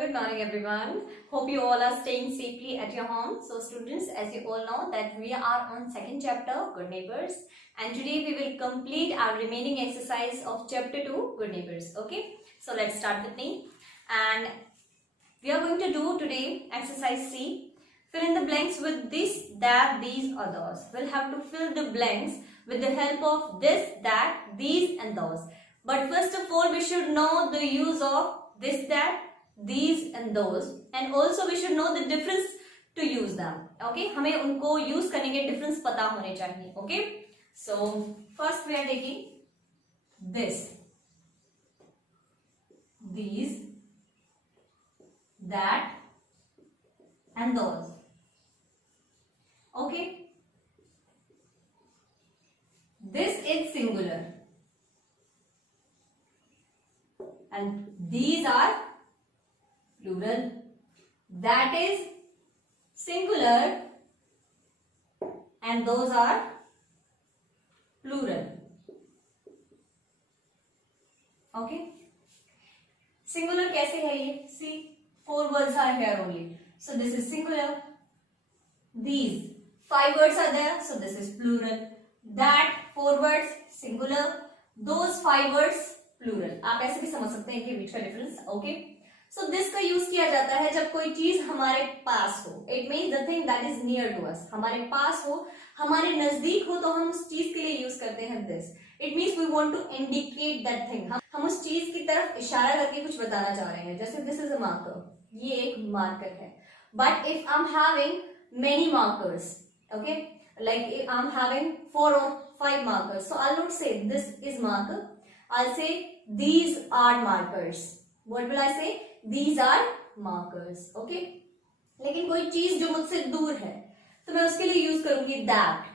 good morning everyone. Hope you all are staying safely at your home. So students, as you all know that we are on second chapter, Good Neighbors, and today we will complete our remaining exercise of chapter 2, Good Neighbors. Okay, so let's start with me. And we are going to do today exercise C. Fill in the blanks with this, that, these or those. We'll have to fill the blanks with the help of this, that, these and those. But first of all, we should know the use of this, that, these and those, and also we should know the difference to use them. Okay, हमें उनको use करने के difference पता होने चाहिए. Okay, so first we are taking this, these, that and those. Okay, this is singular and these are plural. That is singular and those are plural. Okay, singular कैसे है ये? See, 4 words are here only, so this is singular. These 5 words are there, so this is plural. That 4 words singular, those 5 words plural. आप ऐसे भी समझ सकते हैं कि बीच का डिफरेंस. ओके, सो दिस का यूज किया जाता है जब कोई चीज हमारे पास हो. It means the thing that is near to us. हमारे पास हो, हमारे नजदीक हो, तो हम उस चीज के लिए यूज करते हैं this. It means we want to indicate that thing. हम उस चीज की तरफ इशारा करके कुछ बताना चाह रहे हैं. जैसे दिस इज अ मार्कर, ये एक मार्कर है. But if I am having many markers, okay, like if I'm having 4 or 5 markers, so I'll not say this is marker, I'll say these are markers. What will I say? These are markers. Okay, लेकिन कोई चीज जो मुझसे दूर है तो मैं उसके लिए यूज करूंगी that.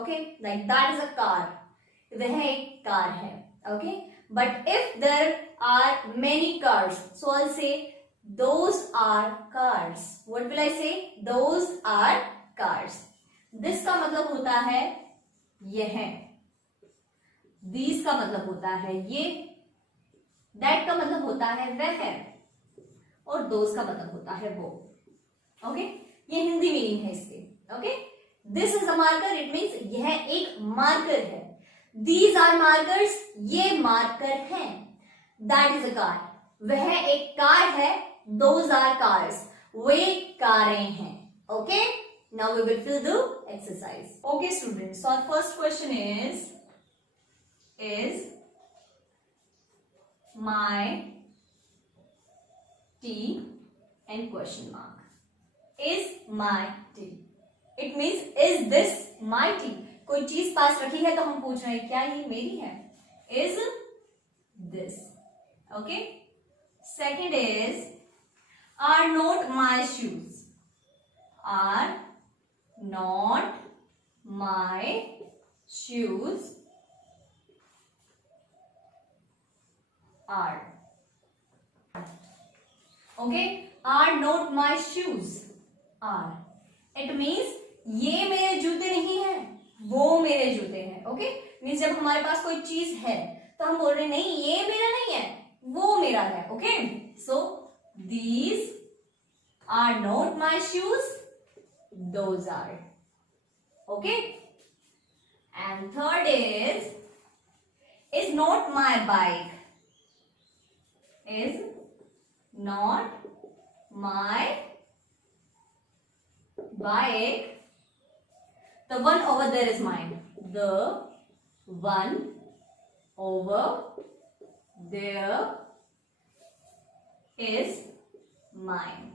Okay, like that is a car. वह एक कार है. Okay, but if there are many cars, so I'll say those are cars. What will I say? Those are cars. This का मतलब होता है यह, दीज का मतलब होता है ये, दैट का मतलब होता है वह, और दोज का मतलब होता है वो. ओके, ये हिंदी मीनिंग है इसके. Okay, this is a marker, it means यह एक मार्कर है. दीज आर मार्कर्स, ये मार्कर हैं. दैट इज अ कार, वह एक कार है. दोज आर कार्स, वे कारें हैं. Okay, now we will fill the exercise. Okay students, so our first question is my tea and question mark. Is my tea, it means is this my tea. कोई चीज पास रखी है तो हम पूछ रहे हैं क्या ये मेरी है. Is this. Okay, second is are not my shoes. Are not my shoes are. Okay, are not my shoes are. It means ये मेरे जूते नहीं हैं, वो मेरे जूते हैं. ओके, मीन्स जब हमारे पास कोई चीज है तो हम बोल रहे हैं नहीं ये मेरा नहीं है, वो मेरा है. ओके, सो these are not my shoes, those are. Okay, and third is not my bike. Is not my bike. The one over there is mine. The one over there is mine.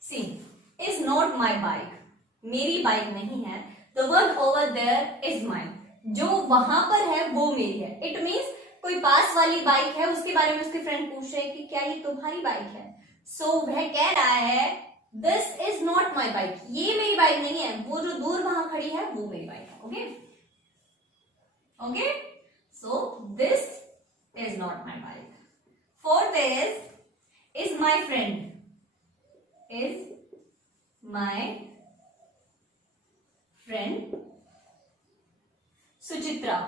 See, is not my bike, मेरी बाइक नहीं है. The one over there is mine, जो वहां पर है वो मेरी है. इट मीन्स कोई पास वाली बाइक है, उसके बारे में उसके फ्रेंड पूछ रहे हैं कि क्या ये तुम्हारी बाइक है. सो वह कह रहा है this is not my bike, ये मेरी बाइक नहीं है, वो जो दूर वहां खड़ी है वो मेरी बाइक है. Okay, okay, so this is not my bike. Fourth is my friend. Is my friend Suchitra.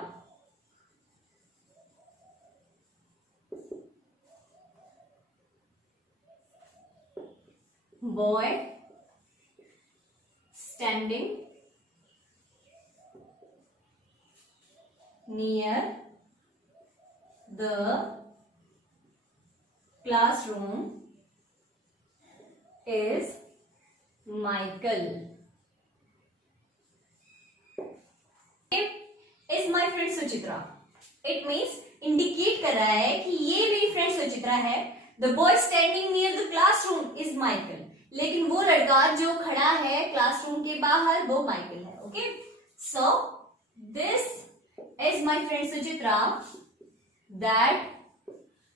boy standing near the classroom is Michael. Is my friend Suchitra. It means indicate कर रहा है कि ये मेरी फ्रेंड सुचित्रा है. The boy standing near the classroom is Michael. लेकिन वो लड़का जो खड़ा है क्लासरूम के बाहर वो माइकल है. Okay, so this is my friend Suchitra. That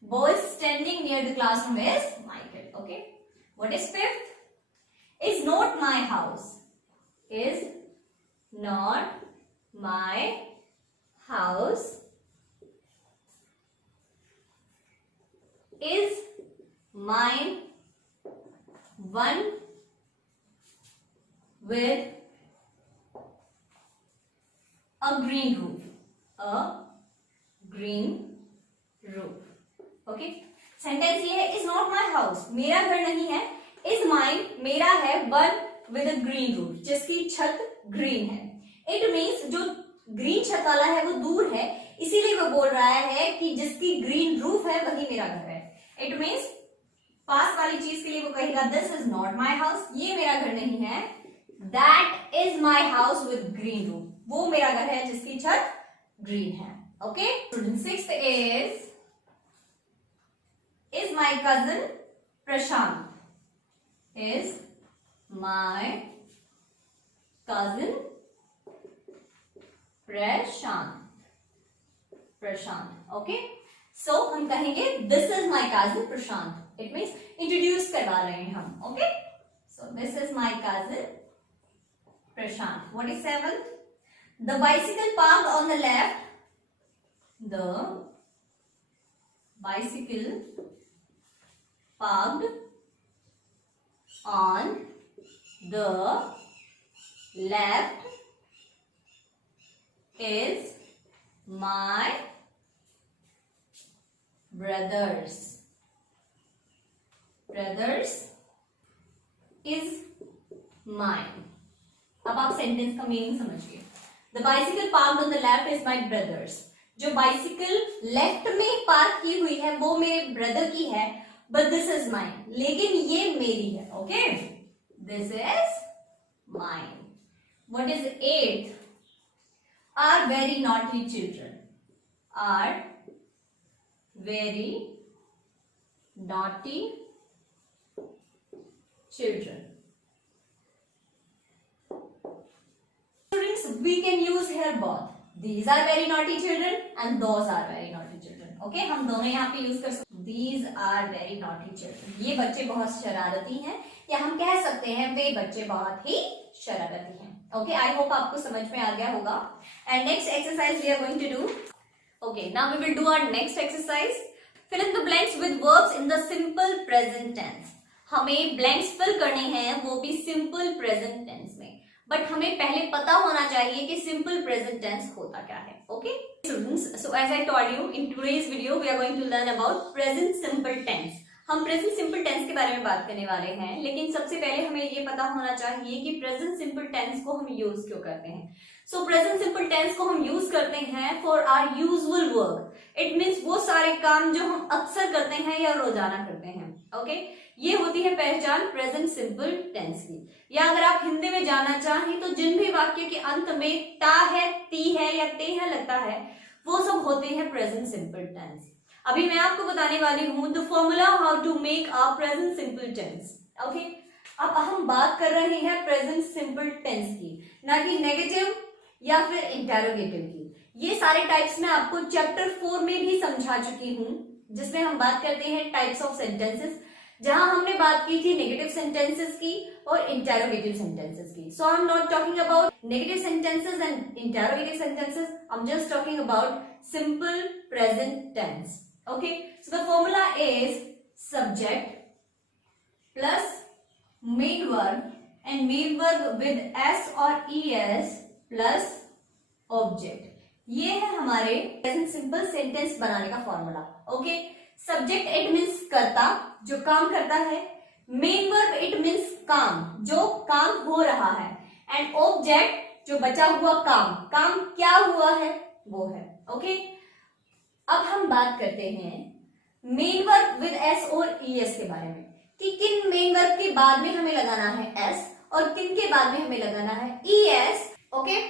boy standing near the classroom is Michael. Okay, what is fifth? Is not my house. Is not my house. Is mine one with a green roof. A green roof. Okay, sentence ये है is not my house, मेरा घर नहीं है. Is mine, मेरा है. One with a green roof, जिसकी छत ग्रीन है. इट मीन्स जो ग्रीन छत वाला है वो दूर है, इसीलिए वो बोल रहा है कि जिसकी ग्रीन रूफ है वही मेरा घर है. इट मीन्स पास वाली चीज के लिए वो कहेगा this is not my house, ये मेरा घर नहीं है. That is my house with green roof, वो मेरा घर है जिसकी छत ग्रीन है. Okay, sixth is my cousin Prashant. Is my cousin Prashant. Okay, so हम कहेंगे this is my cousin Prashant. It means introduce करवा रहे हैं हम. Okay, so this is my cousin Prashant. What is seventh? The bicycle parked on the left. The bicycle parked on the left is my brother's. Brothers is mine. अब आप सेंटेंस का मीनिंग समझिए. The bicycle parked on the left is my brother's. जो bicycle left में पार्क की हुई है वो मेरे ब्रदर की है. But this is mine. लेकिन ये मेरी है. Okay, this is mine. What is eighth? Are very naughty children. Are very naughty children. Students, we can use here both. These are very naughty children and those are very naughty children. Okay, हम दोनों यहाँ पे यूज कर सकते. These are very naughty children. ये बच्चे बहुत शरारती हैं, या हम कह सकते हैं वे बच्चे बहुत ही शरारती हैं. Okay, I hope आपको समझ में आ गया होगा. And next exercise we are going to do. Okay, now we will do our next exercise. Fill in the blanks with verbs in the simple present tense. हमें blanks fill करने हैं, वो भी simple present tense में. बट हमें पहले पता होना चाहिए कि सिंपल प्रेजेंट टेंस होता क्या है. Okay students, so as I told you in today's video we are going to learn about present simple tense. हम प्रेजेंट सिंपल टेंस के बारे में बात करने वाले हैं, लेकिन सबसे पहले हमें ये पता होना चाहिए कि प्रेजेंट सिंपल टेंस को हम यूज क्यों करते हैं. सो प्रेजेंट सिंपल टेंस को हम यूज करते हैं for our usual work. It means वो सारे काम जो हम अक्सर करते हैं या रोजाना करते हैं. ओके, ये होती है पहचान प्रेजेंट सिंपल टेंस की. या अगर आप हिंदी में जानना चाहें तो जिन भी वाक्य के अंत में ता है, ती है या ते है लगता है, वो सब होते हैं प्रेजेंट सिंपल टेंस. अभी मैं आपको बताने वाली हूं the formula how to make a present simple tense. Okay, अब हम बात कर रहे हैं प्रेजेंट सिंपल टेंस की, ना कि नेगेटिव या फिर इंटेरोगेटिव की. ये सारे टाइप्स मैं आपको चैप्टर 4 में भी समझा चुकी हूं, जिसमें हम बात करते हैं टाइप्स ऑफ सेंटेंसेस, जहां हमने बात की थी नेगेटिव सेंटेंसेस की और इंटेरोगेटिव सेंटेंसेस की. So I am not talking about negative sentences and interrogative sentences, I am just talking about simple present tense. Okay, so the formula is subject plus main verb and main verb with S और es plus object. ये है हमारे present simple sentence बनाने का formula. Okay, subject it means कर्ता, जो काम करता है. मेन वर्ब इट मीन्स काम, जो काम हो रहा है, एंड ऑब्जेक्ट जो बचा हुआ काम, काम क्या हुआ है वो है। ओके, अब हम बात करते हैं मेन वर्ब विद एस और ईएस के बारे में, कि किन मेन वर्ब के बाद में हमें लगाना है एस और किन के बाद में हमें लगाना है ईएस। ओके,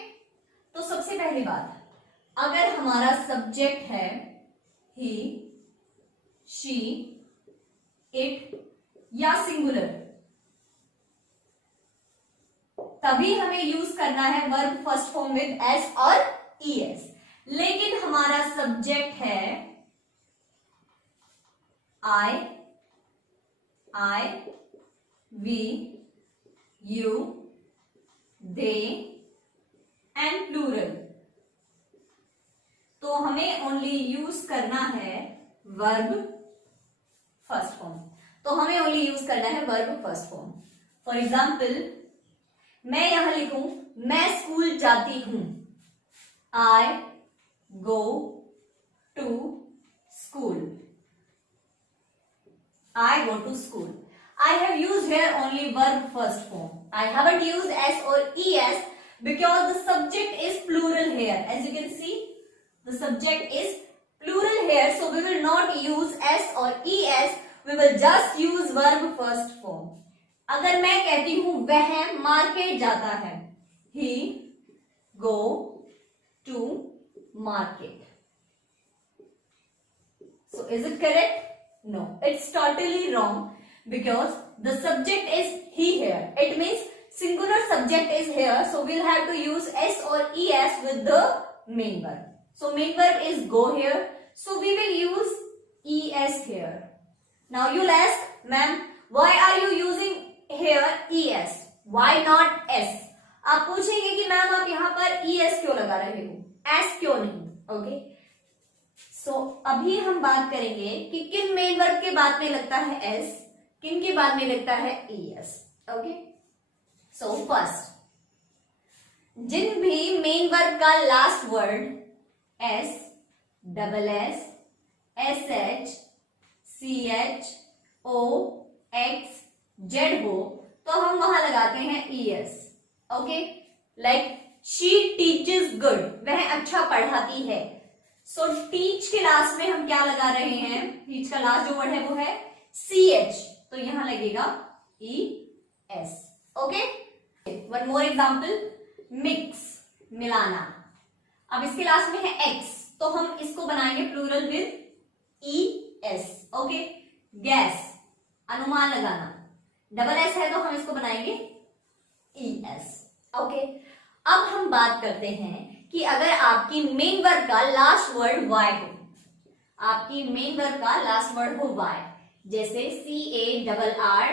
तो सबसे पहली बात, अगर हमारा सब्जेक्ट है ही, शी, इट या सिंगुलर, तभी हमें यूज करना है verb first form with S और ईएस। लेकिन हमारा सब्जेक्ट है I, we, you, they and plural, तो हमें ओनली यूज करना है वर्ब फर्स्ट फॉर्म। तो हमें ओनली यूज करना है verb first form. For example, मैं यहां लिखूं मैं स्कूल जाती हूं, I go to school, I go to school. I have used here only verb first form. I haven't used s or es because the subject is plural here. As you can see, the subject is plural here, so we will not use s or es. We will just use verb first form. अगर मैं कहती हूं वह मार्केट जाता है, he go to market. So is it correct? No, it's totally wrong because the subject is he here. It means singular subject is here, so we'll have to use s or es with the main verb. So main verb is go here, so we will use es here. Now you'll ask, ma'am, why are you using here es? Why not s? आप पूछेंगे कि मैम आप यहाँ पर es क्यों लगा रहे हो, s क्यों नहीं? ओके, सो अभी हम बात करेंगे कि किन मेन वर्ब के बाद में लगता है एस, किन के बाद में लगता है ईएस। ओके, सो फर्स्ट, जिन भी मेन वर्ब का last word S, double S, S H, C H, O, X, Z हो, तो हम वहां लगाते हैं ES. Okay, like she teaches good, वह अच्छा पढ़ाती है। सो टीच के लास्ट में हम क्या लगा रहे हैं, टीच का लास्ट जो वर्ड है वो है सी एच, तो यहां लगेगा ई S. Okay, one more example, mix, मिलाना। अब इसके लास्ट में है एक्स, तो हम इसको बनाएंगे plural with E S. Okay, guess, अनुमान लगाना, डबल एस है तो हम इसको बनाएंगे ई एस। ओके, अब हम बात करते हैं कि अगर आपकी मेन वर्ब का लास्ट वर्ड वाई हो, आपकी मेन वर्ब का लास्ट वर्ड हो वाई, जैसे CARR,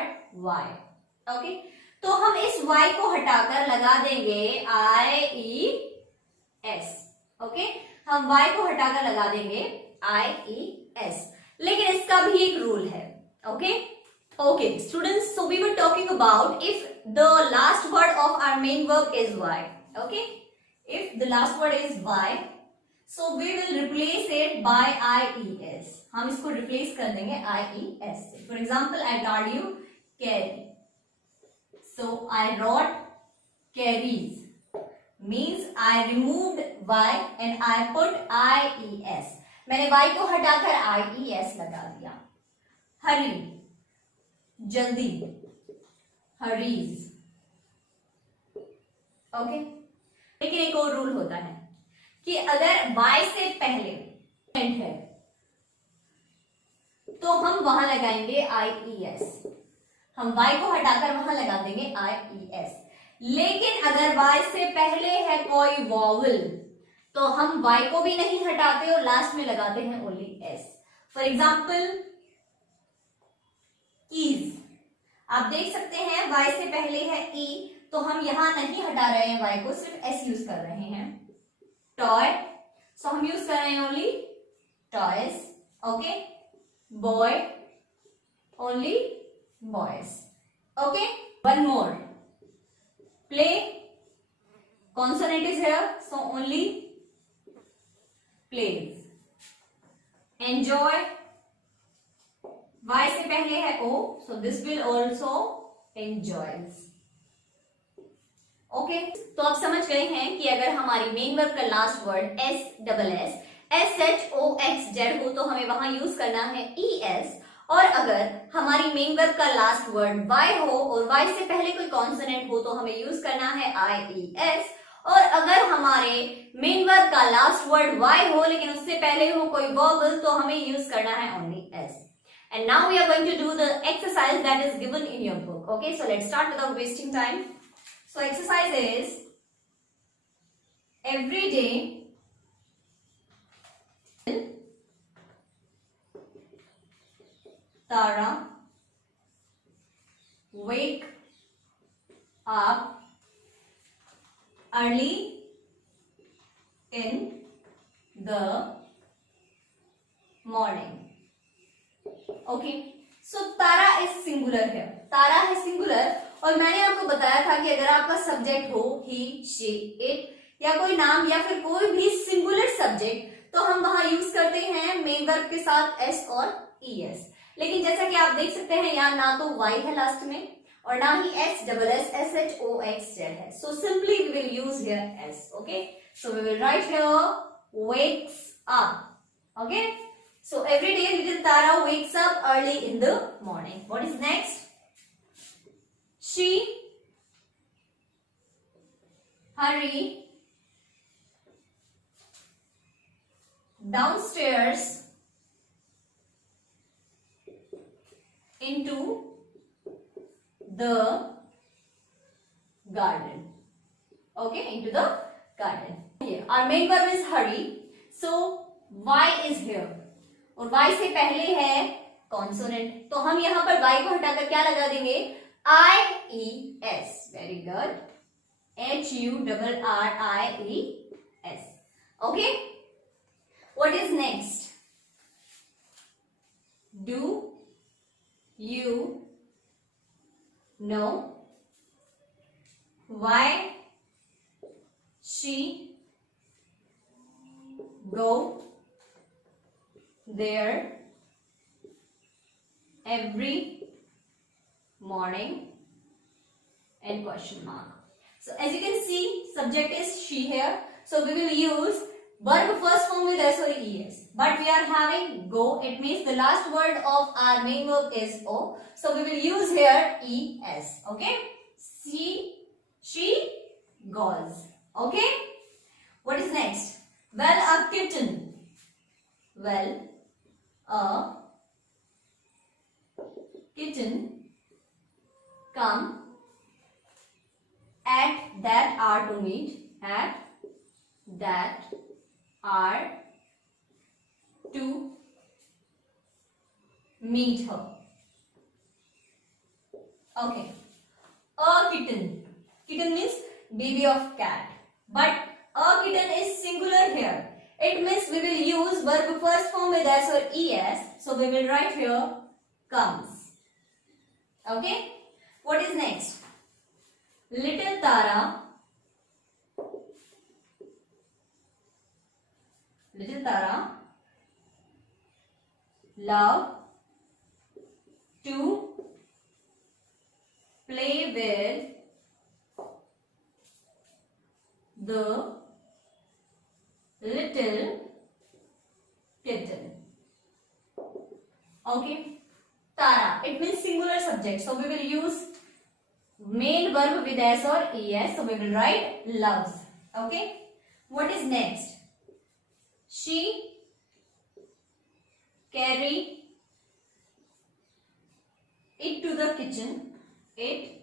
ओके, तो हम इस वाई को हटाकर लगा देंगे IES। ओके, हम वाई को हटाकर लगा देंगे IES, लेकिन इसका भी एक रूल है। Okay, okay students, so we were talking about if the last word of our main verb is Y. Okay, if the last word is y, so we will replace it by IES. हम इसको replace कर देंगे IES से। For example, I told you carry, so I wrote carries, means I removed y and I put IES. मैंने y को हटाकर IES लगा दिया। hurry, जल्दी, hurries। ओके, लेकिन एक और रूल होता है कि अगर y से पहले है तो हम वहां लगाएंगे IES, हम y को हटाकर वहां लगा देंगे IES। लेकिन अगर y से पहले है कोई वॉवल तो हम y को भी नहीं हटाते और लास्ट में लगाते हैं only s। For example, keys, आप देख सकते हैं y से पहले है e, तो हम यहां नहीं हटा रहे हैं y को, सिर्फ s यूज कर रहे हैं। टॉय, सो हम यूज कर रहे हैं only toys. Okay, boy, only boys. Okay, one more, play, consonant is here, so only plays। enjoy, Y से पहले है O, so this will also enjoys. Okay तो आप समझ गए हैं कि अगर हमारी मेन वर्ब का लास्ट वर्ड SSSSHOXZ हो तो हमें वहां यूज करना है ES, और अगर हमारी मेन वर्ब का लास्ट वर्ड Y हो और Y से पहले कोई कॉन्सोनेंट हो तो हमें यूज करना है IES, और अगर हमारे मेन वर्ब का लास्ट वर्ड Y हो लेकिन उससे पहले हो कोई वोवेल तो हमें यूज करना है only S. And now we are going to do the exercise that is given in your book. Okay, so let's start without wasting time. So exercise is every day Tara wake up early in the morning. Okay so Tara is singular है, तारा है सिंगुलर, और मैंने आपको बताया था कि अगर आपका सब्जेक्ट हो ही, शी, इट या कोई नाम या फिर कोई भी सिंगुलर सब्जेक्ट तो हम वहां यूज करते हैं मेन वर्ब के साथ एस और ईएस. लेकिन जैसा कि आप देख सकते हैं यहाँ ना तो वाई है लास्ट में और ना ही SSSHOXZ है, so simply we will use here S. Okay so we will write here wakes up. Okay, so every day little Tara wakes up early in the morning. What is next? She hurry downstairs into the garden. Okay, into the garden. Here, our main verb is hurry. So Y is here. और Y से पहले है कॉन्सोनेंट, तो हम यहां पर Y को हटाकर क्या लगा देंगे? IES. Very good. HURRIES. Okay, what is next? Do you know why she go there every morning and question mark. So as you can see, subject is she here, so we will use verb first form with S or ES, but we are having go, it means the last word of our main verb is O, so we will use here ES. Okay, she goes. Okay, what is next? Well, a kitten. Well, a kitten come at that hour to meet, at that hour to meet her. Okay, a kitten. Kitten means baby of cat, but a kitten is singular here. It means we will use verb first form with S or ES. So we will write here comes. Okay. What is next? Little Tara. Little Tara love to play with the little kitten. Okay, Tara, it means singular subject, so we will use main verb with S or ES, so we will write loves. Okay, what is next? She carry it to the kitchen, it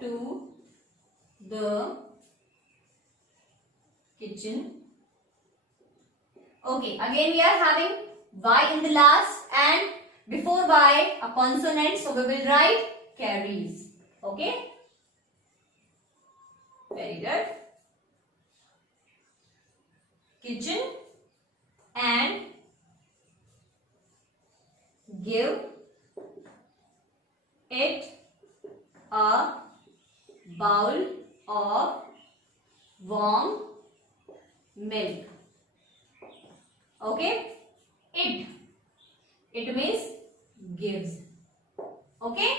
to the kitchen. Okay, again we are having Y in the last and before Y a consonant, so we will write carries. Okay, very good. Kitchen and give it a bowl of warm milk. Okay, it means gives. Okay,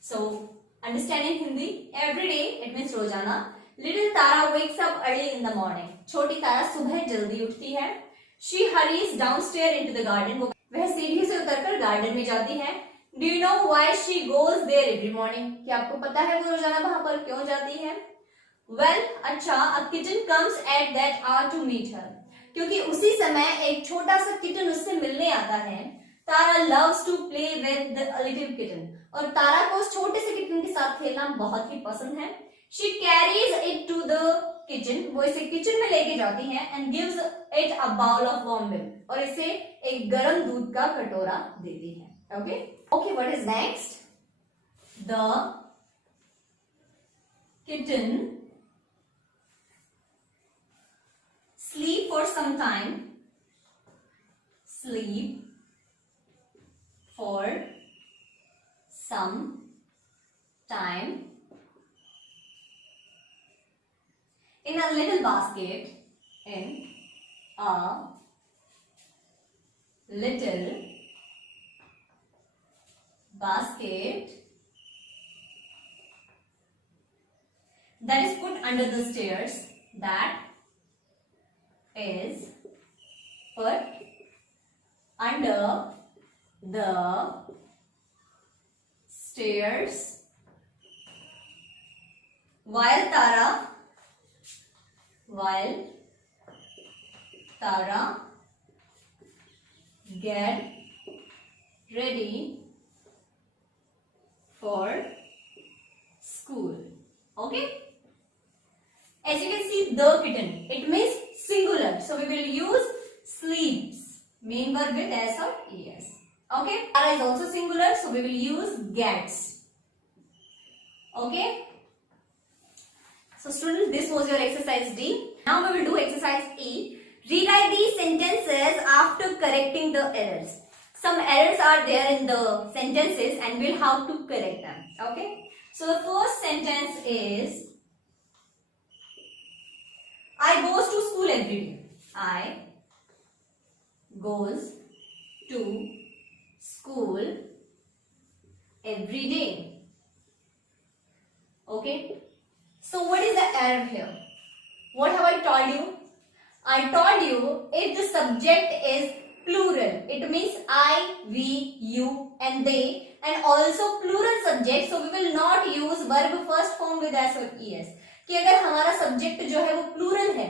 so understand in Hindi, every day it means रोजाना. Little Tara wakes up early in the morning. छोटी तारा सुबह जल्दी उठती है. She hurries downstairs into the garden. वह सीढ़ी से उतरकर गार्डन में जाती है. Do you know why she goes there every morning? क्या आपको पता है वो रोजाना वहां पर क्यों जाती है? Well, अच्छा, a kitten comes at that hour to meet her. क्योंकि उसी समय एक छोटा सा किटन उससे मिलने आता है. तारा loves to play with the little kitten. और तारा को उस छोटे से किटन के साथ खेलना बहुत ही पसंद है. She carries it to the kitchen. वो इसे किचन में लेके जाती है and gives it a bowl of warm milk. और इसे एक गर्म दूध का कटोरा देती है. Okay? Okay, what is next? The kitten sleep for some time. Sleep for some time in a little basket. In a little basket that is put under the stairs. That is put under the stairs while Tara get ready for school. Okay? As you can see, the kitten, it means singular. So we will use sleeps. Main verb with s or es. Okay? Tara is also singular. So we will use gets. Okay? So students, this was your exercise D. Now we will do exercise E. Rewrite these sentences after correcting the errors. Some errors are there in the sentences and we'll have to correct them. Okay? So the first sentence is, I goes to school every day. I goes to school every day. Okay? So what is the error here? What have I told you? I told you if the subject is plural, it means I, we, you and they, and also plural subject, so we will not use verb first form with s or es. कि अगर हमारा सब्जेक्ट जो है वो प्लूरल है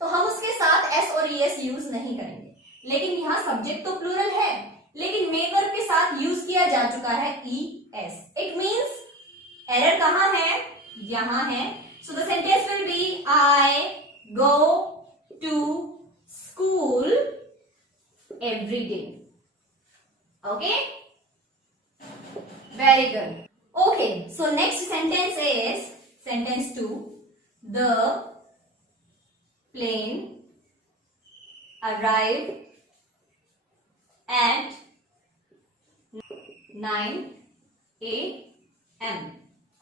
तो हम उसके साथ s और es यूज नहीं करेंगे. लेकिन यहाँ सब्जेक्ट तो प्लूरल है लेकिन मेन वर्ब के साथ यूज किया जा चुका है es. इट मीन्स एरर कहाँ है? यहाँ है. So the sentence will be, I go to school every day. Okay? Very good. Okay, so next sentence is sentence 2. The plane arrived at 9 a.m.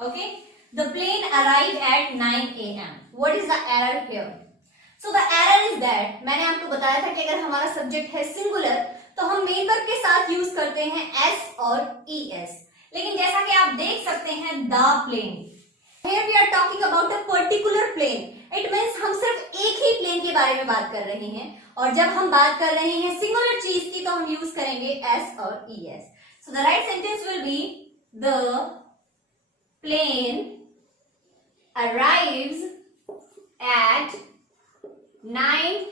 Okay? The plane arrived at 9 a.m. What is the error here? So the error is that मैंने आपको बताया था कि अगर हमारा subject है सिंगुलर तो हम मेन वर्ब के साथ यूज करते हैं s और es. लेकिन जैसा कि आप देख सकते हैं the plane. Here we are talking about a particular plane. It means हम सिर्फ एक ही प्लेन के बारे में बात कर रहे हैं और जब हम बात कर रहे हैं सिंगुलर चीज की तो हम यूज करेंगे s और es. So the right sentence will be, the plane arrives at 9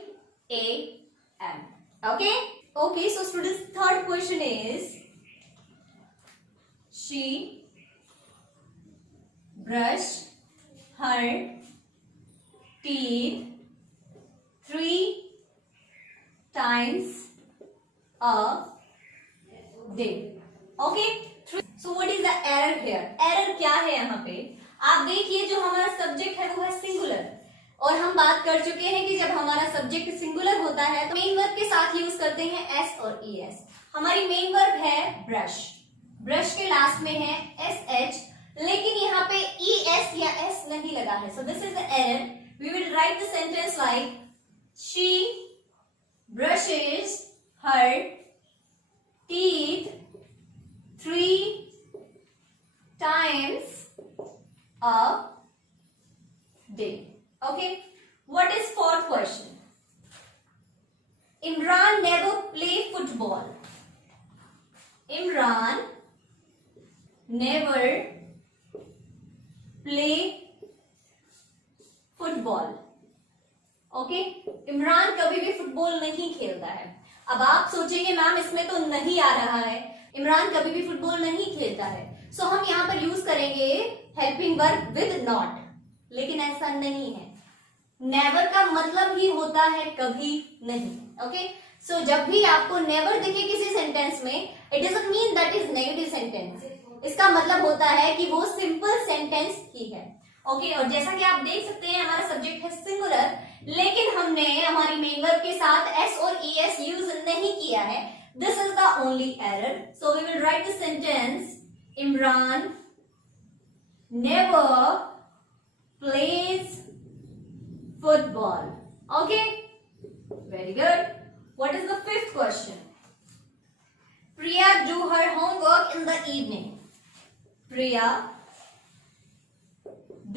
a.m. Okay? Okay, so students, third question is, she brushed her teeth 3 times a day. Okay? So what is the error here? Error क्या है यहाँ पे? आप देखिए जो हमारा subject है वो है सिंगुलर और हम बात कर चुके हैं कि जब हमारा सब्जेक्ट सिंगुलर होता है तो मेन वर्ब के साथ यूज करते हैं s और es. हमारी मेन वर्ब है ब्रश. ब्रश के लास्ट में है sh, लेकिन यहाँ पे es या s नहीं लगा है. So this is the error. We will write the sentence like, she brushes her teeth 3 times a day. Okay. What is fourth question? Imran never play football. Imran never play football. Okay Imran कभी भी फुटबॉल नहीं खेलता है. अब आप सोचेंगे मैम इसमें तो नहीं आ रहा है, इमरान कभी भी फुटबॉल नहीं खेलता है. सो हम यहां पर यूज करेंगे हेल्पिंग वर्ब विद नॉट, लेकिन ऐसा नहीं है. नेवर का मतलब ही होता है कभी नहीं. ओके सो जब भी आपको नेवर दिखे किसी सेंटेंस में, it doesn't mean that is negative sentence. इसका मतलब होता है कि वो सिंपल सेंटेंस ही है. ओके और जैसा कि आप देख सकते हैं हमारा सब्जेक्ट है सिंगुलर, लेकिन हमने हमारी मेन वर्ब के साथ एस और ईएस यूज नहीं किया है. This is the only error. So we will write the sentence Imran never plays football. Okay very good. What is the fifth question? Priya do her homework in the evening. Priya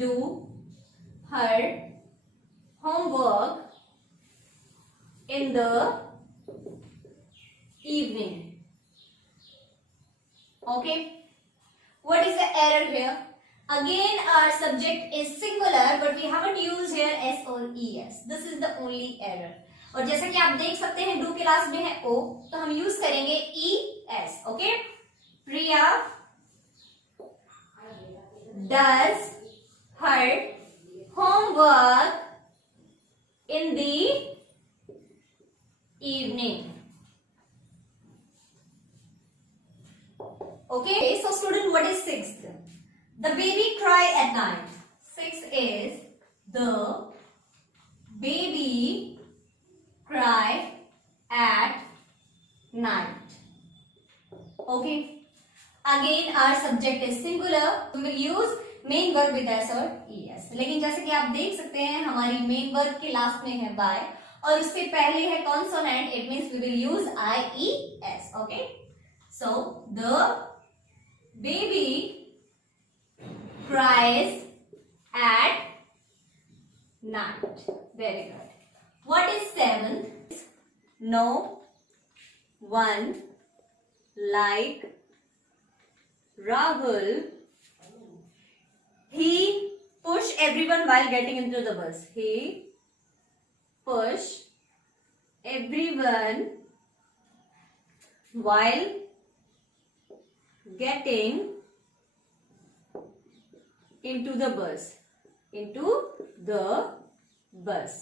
do her homework in the evening. Okay. What is the error here? Again our subject is singular but we haven't used here S or ES. This is the only error. और जैसा कि आप देख सकते हैं डू के लास्ट में है ओ, तो हम यूज करेंगे ई S. Okay Priya does her homework in the evening. Okay so student what is sixth? The baby cry at night. Sixth is the baby cry at night. Okay. Again our subject is singular. We will use main verb with s or es. लेकिन जैसे कि आप देख सकते हैं हमारी main verb के लास्ट में है by और उसके पहले है consonant. It means we will use ies. Okay. So the baby cries at night. Very good. What is seventh? No one like Rahul. He pushed everyone while getting into the bus. He pushed everyone while getting into the bus. Into the bus.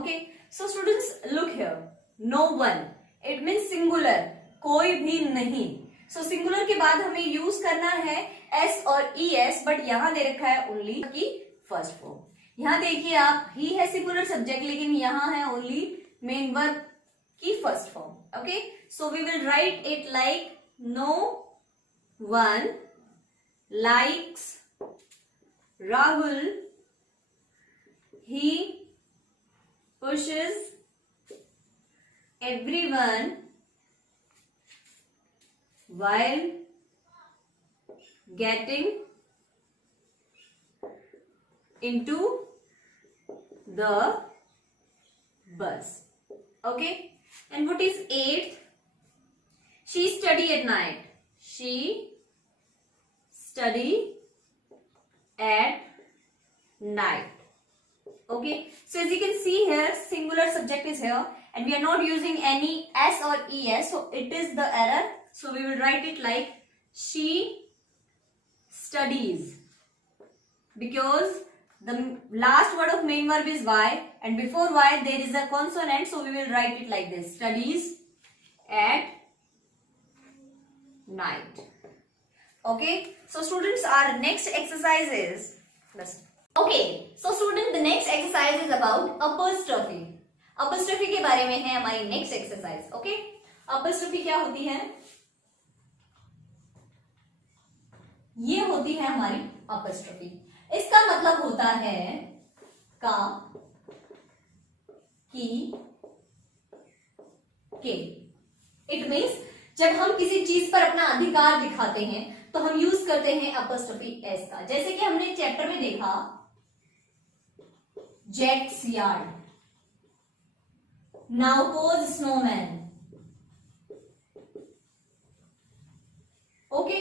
Okay. So students look here. No one. It means singular. कोई भी नहीं. So singular के बाद हमें use करना है s और es, but यहाँ दे रखा है ओनली की फर्स्ट फॉर्म. यहाँ देखिए आप ही है सिंगुलर सब्जेक्ट, लेकिन यहाँ है ओनली मेन वर्ब की first form. Okay so we will write it like no one likes Rahul. He pushes everyone while getting into the bus. Okay. And what is eighth? She study at night. She study at night. Okay, so as you can see here, singular subject is here and we are not using any s or es, so it is the error. So we will write it like she studies, because the last word of main verb is y and before y there is a consonant, so we will write it like this: studies at night. Okay, so students, our next exercise is listen. Okay, so student, the next exercise is about apostrophe. Apostrophe के बारे में है हमारी next exercise. Okay, apostrophe क्या होती है? ये होती है हमारी apostrophe. इसका मतलब होता है का, की, के. It means जब हम किसी चीज पर अपना अधिकार दिखाते हैं तो हम यूज करते हैं अपॉस्ट्रोफी एस का। जैसे कि हमने चैप्टर में देखा जैक्स यार्ड, नाउकोज स्नोमैन। ओके,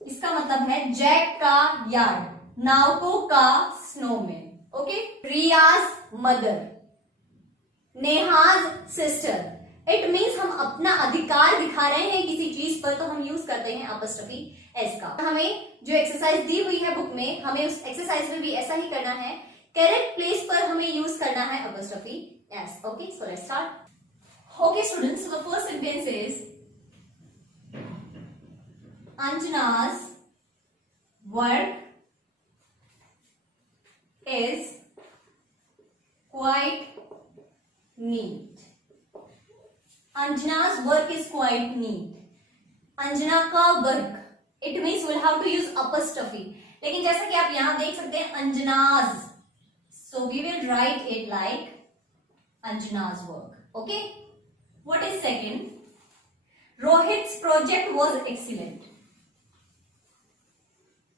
इसका मतलब है जैक का यार्ड, नाउको का snowman. Okay, Riaz's mother, Neha's sister. It means हम अपना अधिकार दिखा रहे हैं किसी चीज पर तो हम यूज करते हैं अपॉस्ट्रोफी एस का। हमें जो एक्सरसाइज दी हुई है बुक में, हमें उस एक्सरसाइज में भी ऐसा ही करना है। करेक्ट प्लेस पर हमें यूज करना है apostrophe S. Okay, so let's start. Okay students, so the first sentence is Anjana's work is quite neat. Anjana's work is quite neat. Anjana का work, it means will have to use apostrophe. लेकिन जैसा कि आप यहां देख सकते हैं Anjana's, so we will write it like Anjana's work. Okay, what is second? Rohit's project was excellent.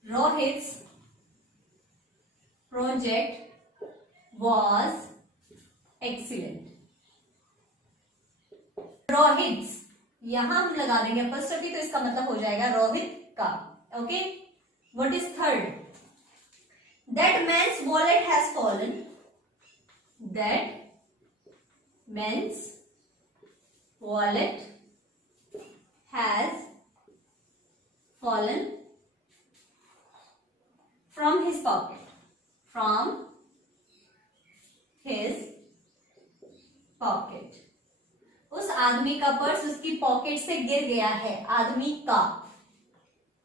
Rohit's project was excellent. Rohit's, यहां हम लगा देंगे अपॉस्ट्रोफी तो इसका मतलब हो जाएगा रोहित का। Okay, what is third? That man's wallet has fallen. That man's wallet has fallen from his pocket. From his pocket. उस आदमी का पर्स उसकी पॉकेट से गिर गया है। आदमी का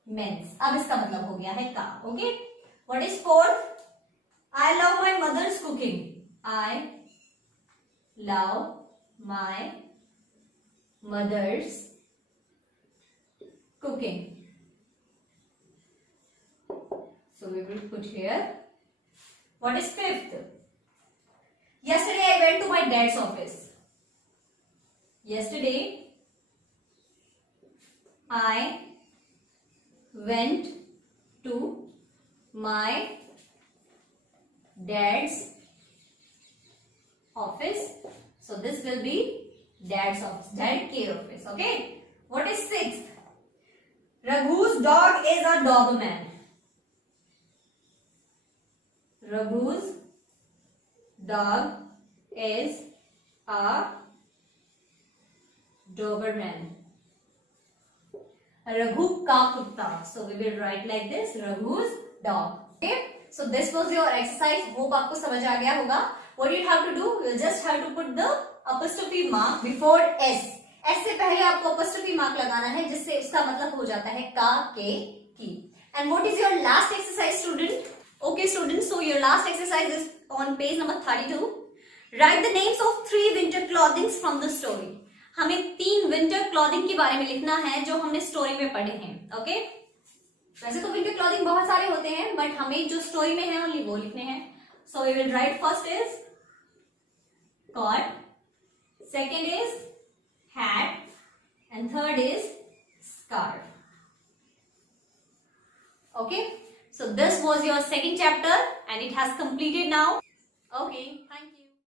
मेंस, अब इसका मतलब हो गया है का। Okay, what is fourth? I love my mother's cooking. I love my mother's cooking. So we will put here. What is fifth? Yesterday I went to my dad's office. Yesterday I went to my dad's office. So this will be dad's office, dad के office. Okay. What is sixth? Raghu's dog is a Doberman. Raghu's dog is a Doberman. Raghu का कुत्ता. So we will write like this, Raghu's dog. Okay. So this was your exercise. Hope आपको समझ आ गया होगा. What you have to do? You just have to put the apostrophe mark before S. S से पहले आपको apostrophe mark लगाना है जिससे उसका मतलब हो जाता है का, के, की. And what is your last exercise, student? Okay students, so your last exercise is on page number 32. Write the names of 3 winter clothings from the story. हमें 3 winter clothing के बारे में लिखना है जो हमने स्टोरी में पढ़े हैं। ओके, वैसे तो winter clothing बहुत सारे होते हैं बट हमें जो स्टोरी में है ओनली वो लिखने हैं। So we will write first is coat, second is hat and third is scarf. Okay. So this was your second chapter and it has completed now. Okay, thank you.